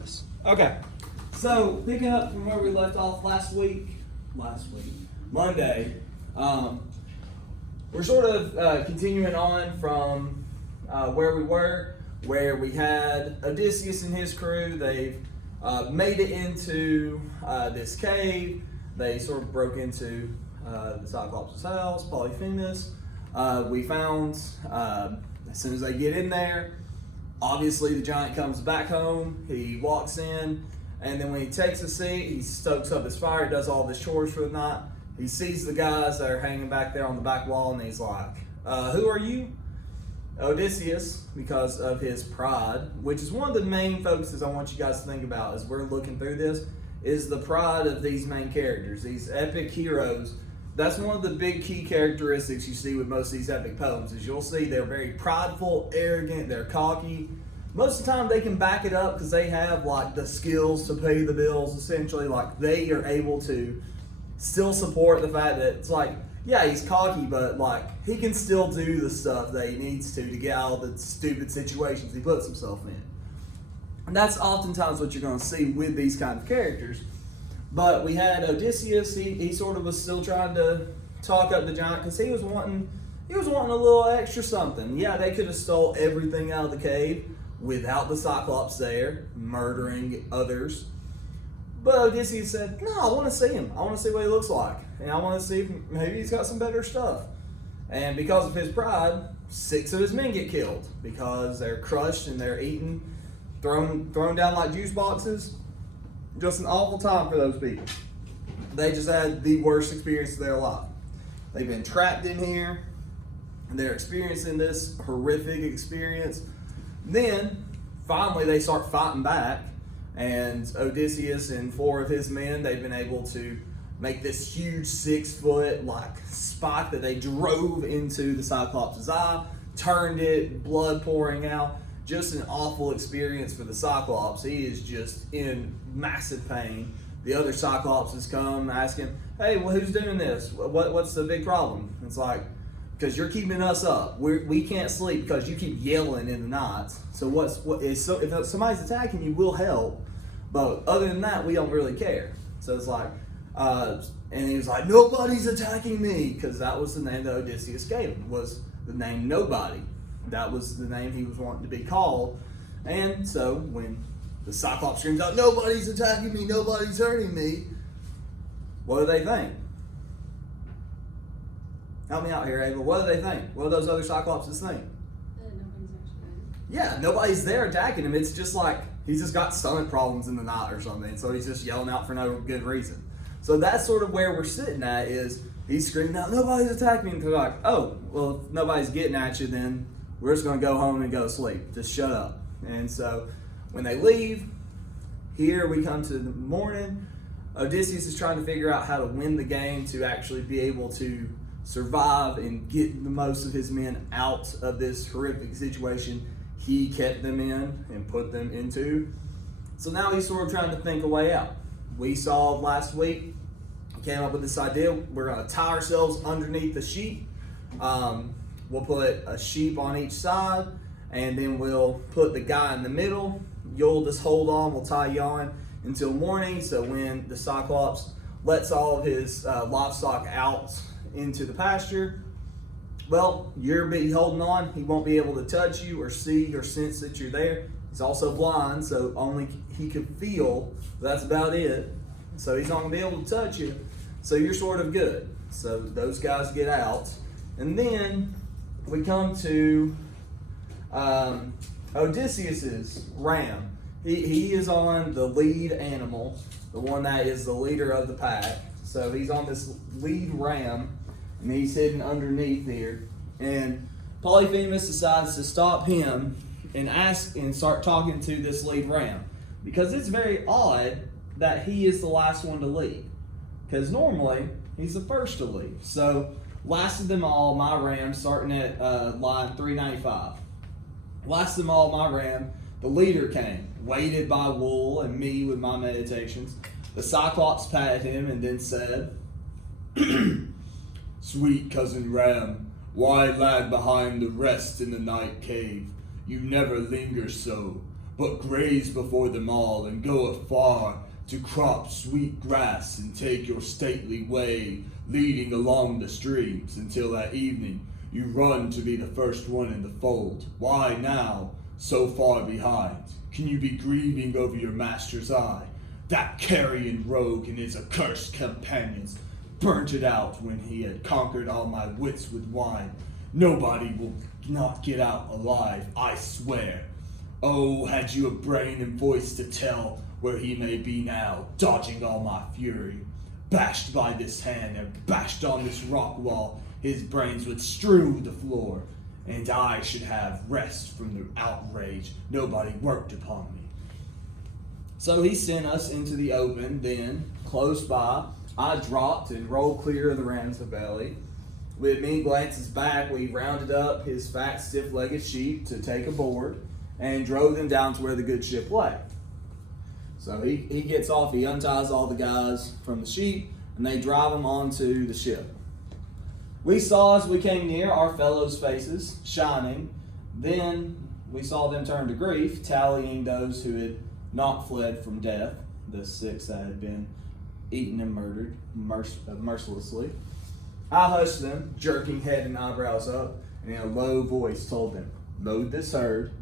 this. Okay, so picking up from where we left off last week, Monday, we're sort of continuing on from where we were, where we had Odysseus and his crew. They've made it into this cave. They sort of broke into the Cyclops' house, Polyphemus. We found, as soon as they get in there, obviously the giant comes back home. He walks in, and then when he takes a seat, he stokes up his fire, does all of his chores for the night. He sees the guys that are hanging back there on the back wall, and he's like, who are you? Odysseus, because of his pride, which is one of the main focuses I want you guys to think about as we're looking through this, is the pride of these main characters, these epic heroes. That's one of the big key characteristics you see with most of these epic poems, is you'll see they're very prideful, arrogant, they're cocky. Most of the time they can back it up because they have like the skills to pay the bills, essentially. Like they are able to still support the fact that it's like, yeah, he's cocky, but like he can still do the stuff that he needs to get out of the stupid situations he puts himself in. And that's oftentimes what you're going to see with these kind of characters. But we had Odysseus. He sort of was still trying to talk up the giant because he was wanting a little extra something. Yeah, they could have stole everything out of the cave without the Cyclops there murdering others. But Odysseus said, no, I want to see him. I want to see what he looks like. And I want to see if maybe he's got some better stuff. And because of his pride, 6 of his men get killed because they're crushed and they're eaten, thrown down like juice boxes. Just an awful time for those people. They just had the worst experience of their life. They've been trapped in here, and they're experiencing this horrific experience. Then, finally, they start fighting back, and Odysseus and 4 of his men, they've been able to make this huge 6-foot like spike that they drove into the Cyclops' eye, turned it, blood pouring out. Just an awful experience for the Cyclops. He is just in massive pain. The other Cyclopses come ask him, hey, well, who's doing this? What's the big problem? It's like, because you're keeping us up. We can't sleep because you keep yelling in the nights. So if somebody's attacking you, we'll help. But other than that, we don't really care. So it's like, and he was like, nobody's attacking me, because that was the name that Odysseus gave him, was the name Nobody. That was the name he was wanting to be called. And so when the Cyclops screams out, nobody's attacking me, nobody's hurting me, what do they think? Help me out here, Ava. What do they think? What do those other Cyclopses think? Nobody's actually. Yeah, nobody's there attacking him. It's just like he's just got stomach problems in the night or something. So he's just yelling out for no good reason. So that's sort of where we're sitting at, is he's screaming out, nobody's attacking me. And they're like, oh, well, if nobody's getting at you, then we're just going to go home and go to sleep. Just shut up. And so when they leave, here we come to the morning. Odysseus is trying to figure out how to win the game to actually be able to survive and get the most of his men out of this horrific situation he kept them in and put them into. So now he's sort of trying to think a way out. We saw last week, he came up with this idea. We're going to tie ourselves underneath the sheep. We'll put a sheep on each side, and then we'll put the guy in the middle. You'll just hold on. We'll tie you on until morning. So when the Cyclops lets all of his livestock out into the pasture, well, you'll be holding on. He won't be able to touch you or see or sense that you're there. He's also blind, so only he can feel. That's about it. So he's not going to be able to touch you. So you're sort of good. So those guys get out. And then we come to Odysseus's ram. He is on the lead animal, the one that is the leader of the pack. So he's on this lead ram, and he's hidden underneath here. And Polyphemus decides to stop him and ask and start talking to this lead ram, because it's very odd that he is the last one to leave, because normally he's the first to leave. So last of them all, my ram, starting at line 395. Last of them all, my ram, the leader came, weighted by wool and me with my meditations. The Cyclops patted him and then said, Sweet cousin ram, why lag behind the rest in the night cave? You never linger so, but graze before them all and go afar to crop sweet grass and take your stately way, leading along the streams until at evening you run to be the first one in the fold. Why now, so far behind? Can you be grieving over your master's eye? That carrion rogue and his accursed companions burnt it out when he had conquered all my wits with wine. Nobody will not get out alive, I swear. Oh, had you a brain and voice to tell where he may be now, dodging all my fury. Bashed by this hand and bashed on this rock wall, his brains would strew the floor, and I should have rest from the outrage nobody worked upon me. So he sent us into the open. Then, close by, I dropped and rolled clear of the ram's belly. With many glances back, we rounded up his fat, stiff-legged sheep to take aboard and drove them down to where the good ship lay. So he gets off, he unties all the guys from the sheep, and they drive them onto the ship. We saw as we came near our fellows' faces shining. Then we saw them turn to grief, tallying those who had not fled from death, the 6 that had been eaten and murdered mercilessly. I hushed them, jerking head and eyebrows up, and in a low voice told them, "Load this herd,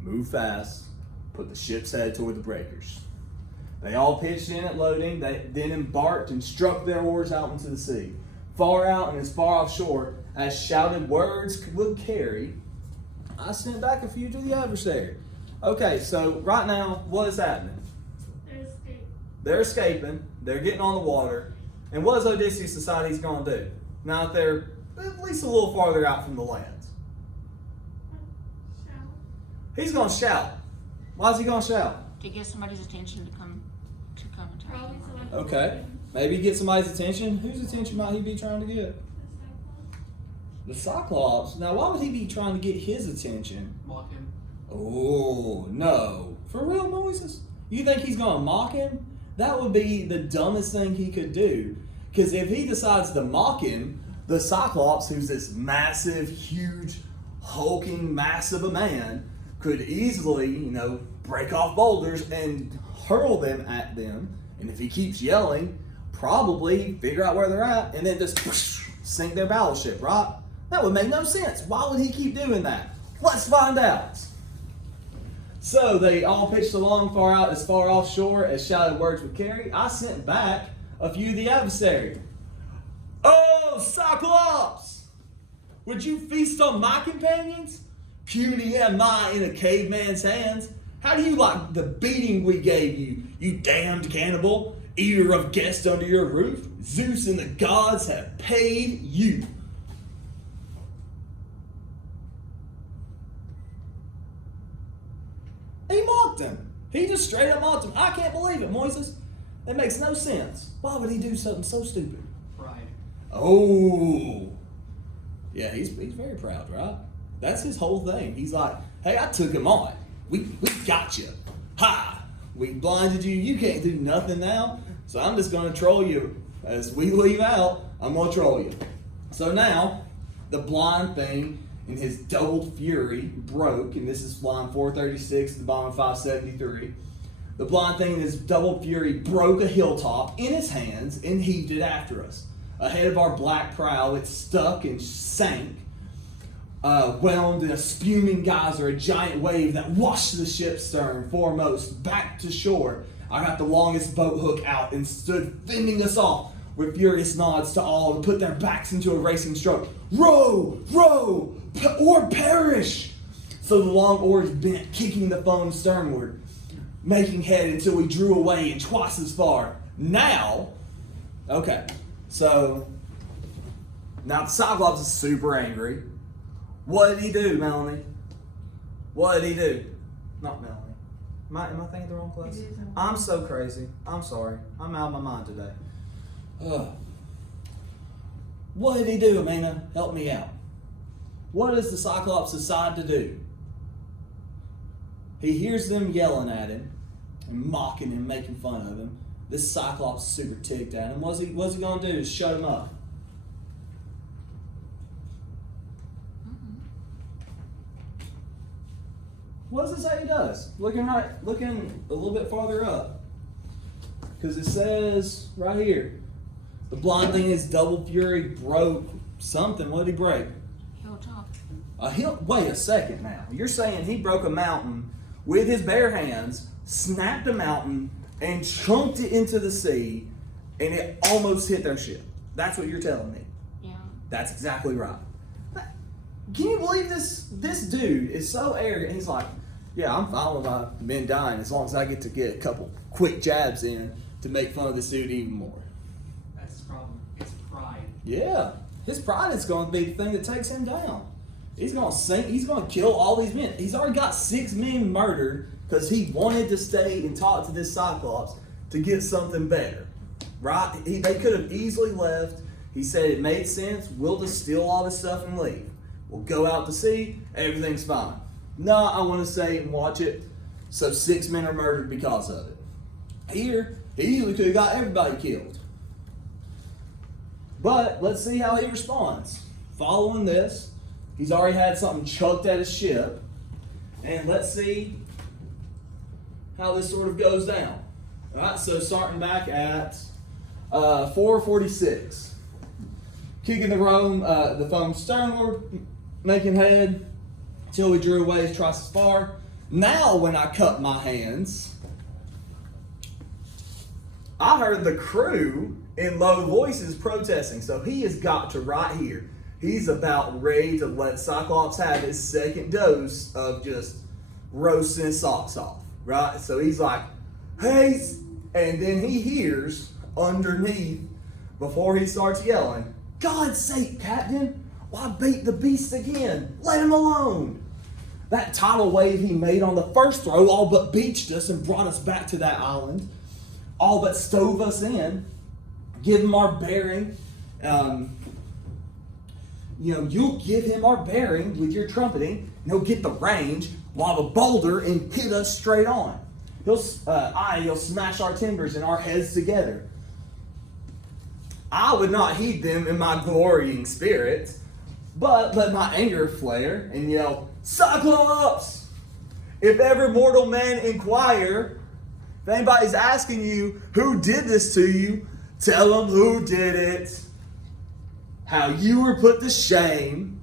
move fast, put the ship's head toward the breakers." They all pitched in at loading. They then embarked and struck their oars out into the sea. Far out and as far offshore as shouted words would carry, I sent back a few to the adversary. Okay, so right now, what is happening? They're escaping. They're getting on the water. And what is Odysseus' society's going to do? Now that they're at least a little farther out from the land. He's going to shout. Why is he going to shout? To get somebody's attention to come and talk to him. Okay. Maybe get somebody's attention. Whose attention might he be trying to get? The Cyclops. Now, why would he be trying to get his attention? Mock him. Oh, no. For real, Moses? You think he's going to mock him? That would be the dumbest thing he could do. Because if he decides to mock him, the Cyclops, who's this massive, huge, hulking mass of a man, could easily, break off boulders and hurl them at them. And if he keeps yelling, probably figure out where they're at and then just sink their battleship, right? That would make no sense. Why would he keep doing that? Let's find out. So they all pitched along far out as far offshore as shouted words would carry. I sent back a few of the adversary. "Oh, Cyclops! Would you feast on my companions? Puny am I in a caveman's hands. How do you like the beating we gave you, you damned cannibal, eater of guests under your roof? Zeus and the gods have paid you." He mocked him. He just straight up mocked him. I can't believe it, Moises. That makes no sense. Why would he do something so stupid? Pride. Oh. Yeah, he's very proud, right? That's his whole thing. He's like, "Hey, I took him on. We got you. Ha! We blinded you. You can't do nothing now. So I'm just going to troll you. As we leave out, I'm going to troll you." So now, the blind thing in his doubled fury broke, and this is line 436 at the bottom of 573. The blind thing in his doubled fury broke a hilltop in his hands and heaved it after us. Ahead of our black prow, it stuck and sank, whelmed in a spuming geyser, a giant wave that washed the ship's stern foremost back to shore. I got the longest boat hook out and stood fending us off with furious nods to all to put their backs into a racing stroke. "Row, row, or perish!" So the long oars bent, kicking the foam sternward, making head until we drew away and twice as far. Now, okay, so now the Cyclops is super angry. What did he do, Melanie? What did he do? Not Melanie. Am I thinking the wrong place? I'm so crazy. I'm sorry. I'm out of my mind today. What did he do, Amina? Help me out. What does the Cyclops decide to do? He hears them yelling at him and mocking him, making fun of him. This Cyclops is super ticked at him. What's he going to do? Just shut him up. what does it say he does? Looking a little bit farther up. Because it says right here, the blind thing is double fury broke something. What did he break? Hilltop. A hill. Wait a second now. You're saying he broke a mountain with his bare hands, snapped a mountain, and chunked it into the sea, and it almost hit their ship. That's what you're telling me. Yeah. That's exactly right. Can you believe this? This dude is so arrogant. He's like, yeah, I'm fine with my men dying as long as I get to get a couple quick jabs in to make fun of this dude even more. That's his problem. It's pride. Yeah. His pride is going to be the thing that takes him down. He's going to sink. He's going to kill all these men. He's already got 6 men murdered because he wanted to stay and talk to this Cyclops to get something better. Right? They could have easily left. He said it made sense. We'll just steal all this stuff and leave. We'll go out to sea. Everything's fine. No, I want to stay and watch it. So 6 men are murdered because of it. Here, he easily could have got everybody killed. But let's see how he responds. Following this, he's already had something chucked at his ship. And let's see how this sort of goes down. All right, so starting back at 4:46. Kicking the foam sternward, making head, till we drew away twice as far. Now when I cut my hands, I heard the crew in low voices protesting. So he has got to right here. He's about ready to let Cyclops have his second dose of just roasting his socks off, right? So he's like, hey, and then he hears underneath, before he starts yelling, God's sake, Captain, why beat the beast again? Let him alone. That tidal wave he made on the first throw all but beached us and brought us back to that island, all but stove us in, give him our bearing. You'll give him our bearing with your trumpeting, and he'll get the range while the boulder and hit us straight on. He'll smash our timbers and our heads together. I would not heed them in my glorying spirit, but let my anger flare and yell, Cyclops! If ever mortal men inquire, if anybody's asking you who did this to you, tell them who did it. How you were put to shame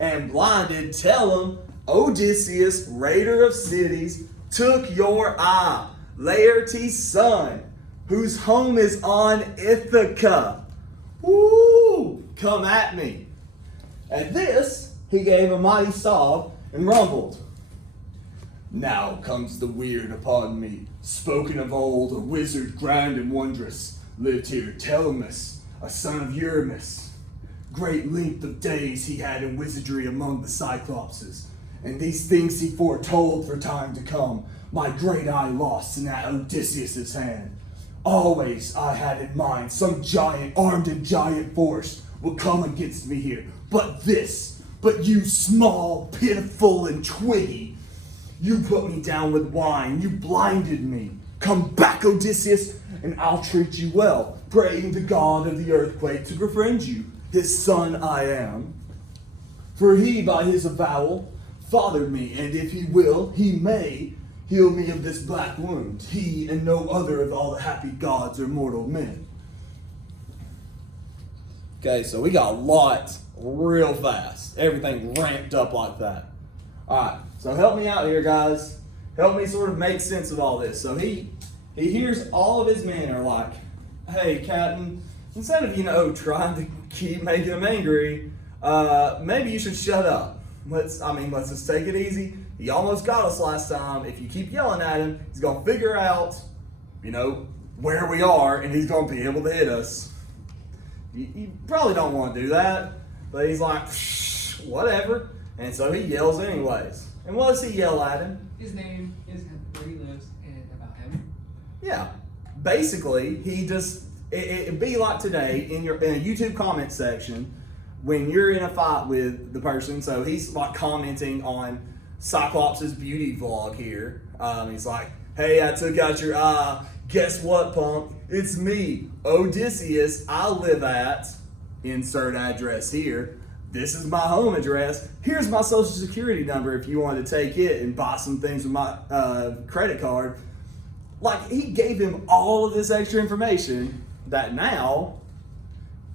and blinded, tell them Odysseus, raider of cities, took your eye, Laertes' son, whose home is on Ithaca. Woo! Come at me. At this, he gave a mighty sob and rumbled. Now comes the weird upon me. Spoken of old, a wizard grand and wondrous, lived here Telemus, a son of Eurymus. Great length of days he had in wizardry among the Cyclopses, and these things he foretold for time to come, my great eye lost in that Odysseus' hand. Always I had in mind some giant, armed and giant force will come against me here. But you small, pitiful, and twiggy, you put me down with wine, you blinded me. Come back, Odysseus, and I'll treat you well, praying the god of the earthquake to befriend you. His son I am. For he, by his avowal, fathered me, and if he will, he may heal me of this black wound, he and no other of all the happy gods or mortal men. Okay, so we got a lot real fast. Everything ramped up like that. Alright, so help me out here, guys. Help me sort of make sense of all this. So he hears all of his men are like, hey, Captain, instead of, trying to keep making him angry, maybe you should shut up. Let's just take it easy. He almost got us last time. If you keep yelling at him, he's going to figure out, where we are, and he's going to be able to hit us. You probably don't want to do that, but he's like, whatever. And so he yells anyways. And what does he yell at him? His name is where he lives and about him. Yeah. Basically, it'd be like today in a YouTube comment section when you're in a fight with the person. So he's like commenting on Cyclops' beauty vlog here. He's like, hey, I took out your eye. Guess what, punk? It's me, Odysseus. I live at, insert address here, this is my home address. Here's my social security number if you want to take it and buy some things with my credit card. Like, he gave him all of this extra information that now,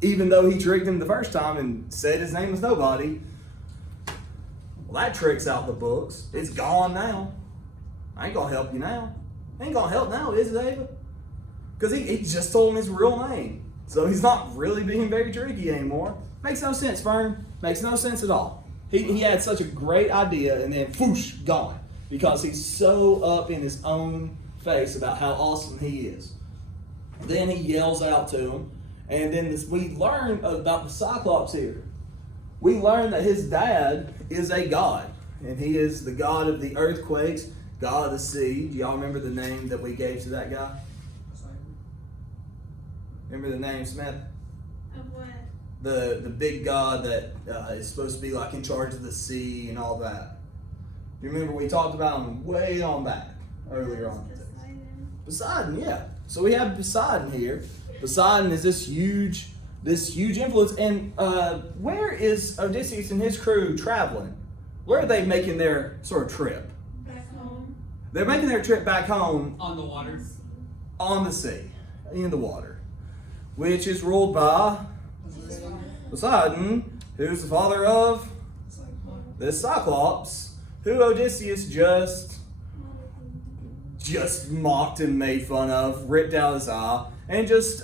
even though he tricked him the first time and said his name was nobody, well, that trick's out the books. It's gone now. I ain't gonna help you now. Ain't gonna help now, is it, David? Because he just told him his real name. So he's not really being very tricky anymore. Makes no sense, Fern. Makes no sense at all. He had such a great idea and then whoosh, gone. Because he's so up in his own face about how awesome he is. Then he yells out to him. And then we learn about the Cyclops here. We learn that his dad is a god. And he is the god of the earthquakes, god of the sea. Do y'all remember the name that we gave to that guy? Remember the name, Smith? Of what? The big god that is supposed to be like in charge of the sea and all that. You remember we talked about him way on back earlier on. Poseidon, yeah. So we have Poseidon here. Poseidon is this huge influence. And where is Odysseus and his crew traveling? Where are they making their sort of trip? Back home. They're making their trip back home On the water. on the sea, in the water, which is ruled by Poseidon, who's the father of the Cyclops, who Odysseus just mocked and made fun of, ripped out his eye, and just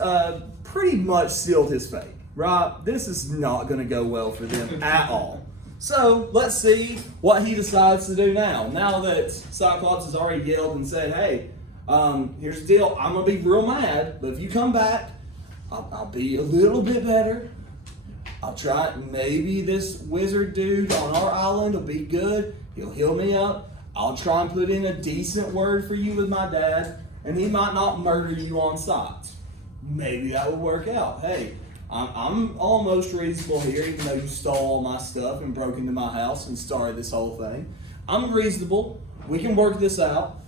pretty much sealed his fate. Right? This is not going to go well for them at all. So let's see what he decides to do now. Now that Cyclops has already yelled and said, hey, here's the deal. I'm going to be real mad, but if you come back, I'll be a little bit better. I'll try. Maybe this wizard dude on our island will be good. He'll heal me up. I'll try and put in a decent word for you with my dad, and he might not murder you on sight. Maybe that will work out. Hey, I'm almost reasonable here, even though you stole all my stuff and broke into my house and started this whole thing. I'm reasonable. We can work this out.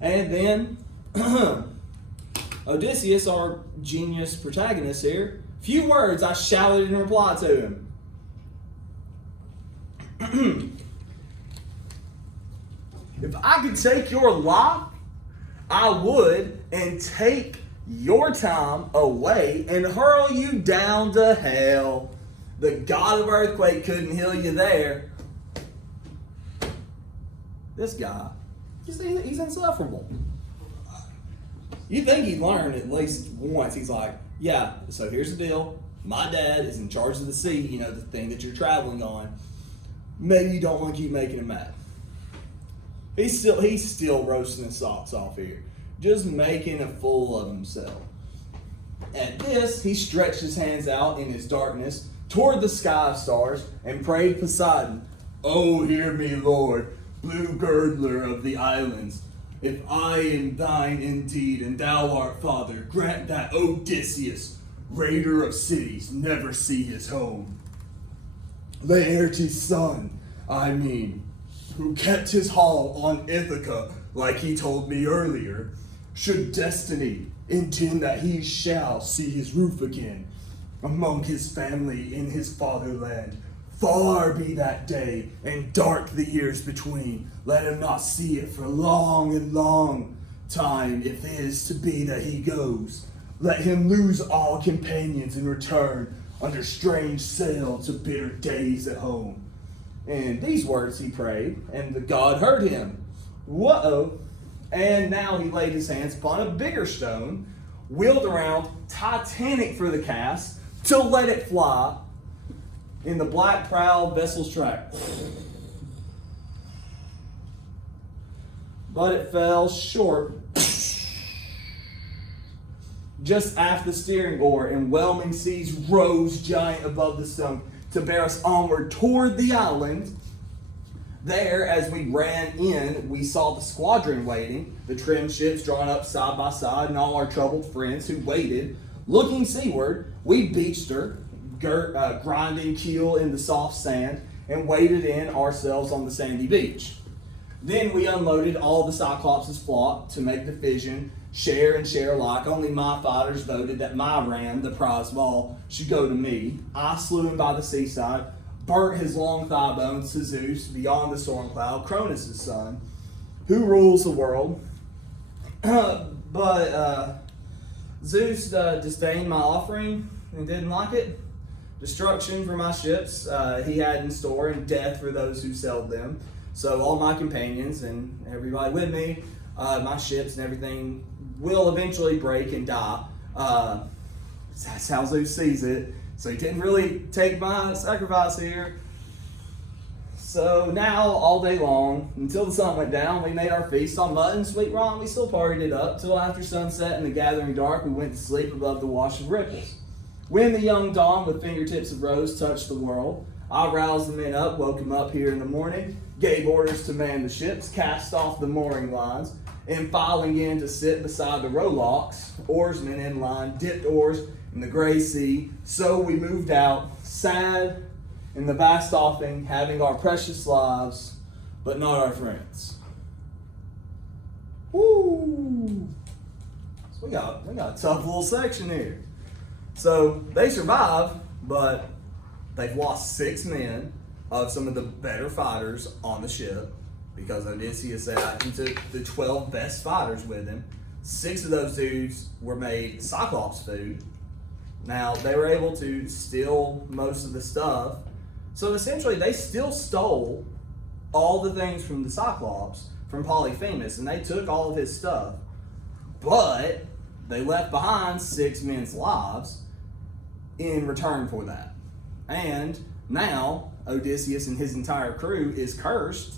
And then Odysseus, our genius protagonist here, few words I shouted in reply to him. If I could take your life, I would, and take your time away and hurl you down to hell. The god of earthquake couldn't heal you there. This guy, he's insufferable. You think he'd learn at least once. He's like, yeah, so here's the deal. My dad is in charge of the sea, you know, the thing that you're traveling on. Maybe you don't want to keep making him mad. He's still roasting his socks off here. Just making a fool of himself. At this, he stretched his hands out in his darkness toward the sky stars and prayed Poseidon, "Oh, hear me, Lord, blue girdler of the islands. If I am thine indeed, and thou art father, grant that Odysseus, raider of cities, never see his home. Laertes' son, I mean, who kept his hall on Ithaca, like he told me earlier, should destiny intend that he shall see his roof again among his family in his fatherland. Far be that day, and dark the years between. Let him not see it for long and long time, if it is to be that he goes. Let him lose all companions and return under strange sail to bitter days at home." And these words he prayed, and the god heard him. Whoa! And now he laid his hands upon a bigger stone, wheeled around, titanic for the cast, to let it fly in the black prowed vessel's track. But it fell short just aft the steering oar, and whelming seas rose giant above the stone to bear us onward toward the island. There, as we ran in, we saw the squadron waiting, the trim ships drawn up side by side, and all our troubled friends who waited. Looking seaward, we beached her, grinding keel in the soft sand, and waded in ourselves on the sandy beach. Then we unloaded all the Cyclops' flock to make the fission, share and share alike. Only my fighters voted that my ram, the prize of all, should go to me. I slew him by the seaside, burnt his long thigh bones to Zeus beyond the storm cloud, Cronus' son, who rules the world. But Zeus disdained my offering and didn't like it. Destruction for my ships he had in store, and death for those who sailed them. So all my companions and everybody with me, my ships and everything will eventually break and die. That's how Zeus sees it. So he didn't really take my sacrifice here. So now, all day long, until the sun went down, we made our feast on mutton, sweet raw, and we still partied it up. Till after sunset and the gathering dark, we went to sleep above the wash of ripples. When the young dawn with fingertips of rose touched the world, I roused the men up, woke them up here in the morning, gave orders to man the ships, cast off the mooring lines, and filing in to sit beside the rowlocks, oarsmen in line, dipped oars in the gray sea. So we moved out, sad in the vast offing, having our precious lives, but not our friends. Woo! So we got a tough little section here. So they survive, but they've lost 6 men of some of the better fighters on the ship, because Odysseus said he took the 12 best fighters with him. 6 of those dudes were made Cyclops food. Now, they were able to steal most of the stuff. So essentially, they still stole all the things from the Cyclops, from Polyphemus, and they took all of his stuff. But they left behind 6 men's lives in return for that. And now, Odysseus and his entire crew is cursed,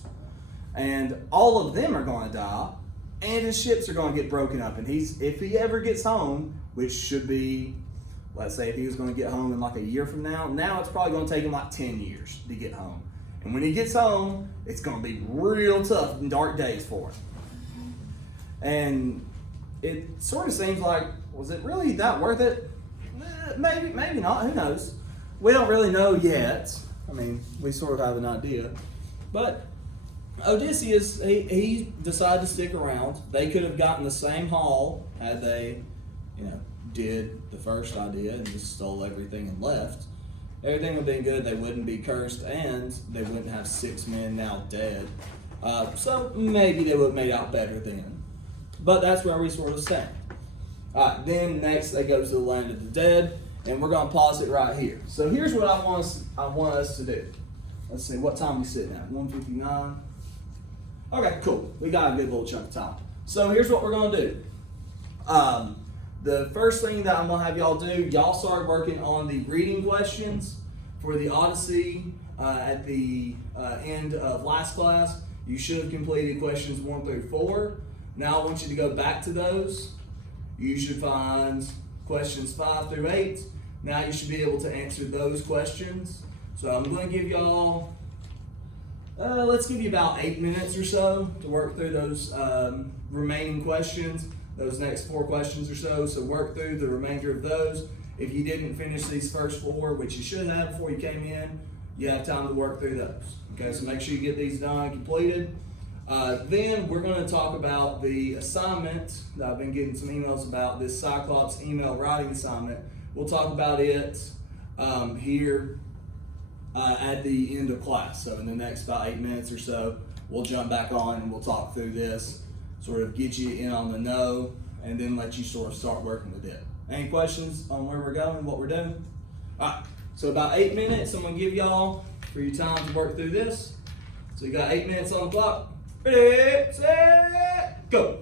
and all of them are going to die, and his ships are going to get broken up. And if he ever gets home, which should be, let's say if he was going to get home in like a year from now it's probably going to take him like 10 years to get home. And when he gets home, it's going to be real tough and dark days for him. And it sort of seems like, was it really that worth it? Maybe not, who knows? We don't really know yet. I mean, we sort of have an idea. But Odysseus, he decided to stick around. They could have gotten the same haul had they, did the first idea and just stole everything and left. Everything would have been good. They wouldn't be cursed, and they wouldn't have 6 men now dead. So maybe they would have made out better then. But that's where we sort of stand. All right, then next they go to the land of the dead, and we're going to pause it right here. So here's what I want us to do. Let's see, what time are we sitting at? 1:59. Okay, cool. We got a good little chunk of time. So here's what we're going to do. The first thing that I'm going to have y'all do, y'all start working on the reading questions for the Odyssey at the end of last class. You should have completed questions 1 through 4. Now I want you to go back to those. You should find questions 5 through 8. Now you should be able to answer those questions. So I'm going to give y'all, let's give you about 8 minutes or so to work through those remaining questions, those next 4 questions or so. So work through the remainder of those. If you didn't finish these first 4, which you should have before you came in, you have time to work through those. Okay, so make sure you get these done and completed. Then we're going to talk about the assignment that I've been getting some emails about, this Cyclops email writing assignment. We'll talk about it here at the end of class. So in the next about 8 minutes or so, we'll jump back on and we'll talk through this, sort of get you in on the know, and then let you sort of start working with it. Any questions on where we're going, what we're doing? All right, so about 8 minutes I'm going to give y'all for your time to work through this. So you got 8 minutes on the clock. Ready, set, go.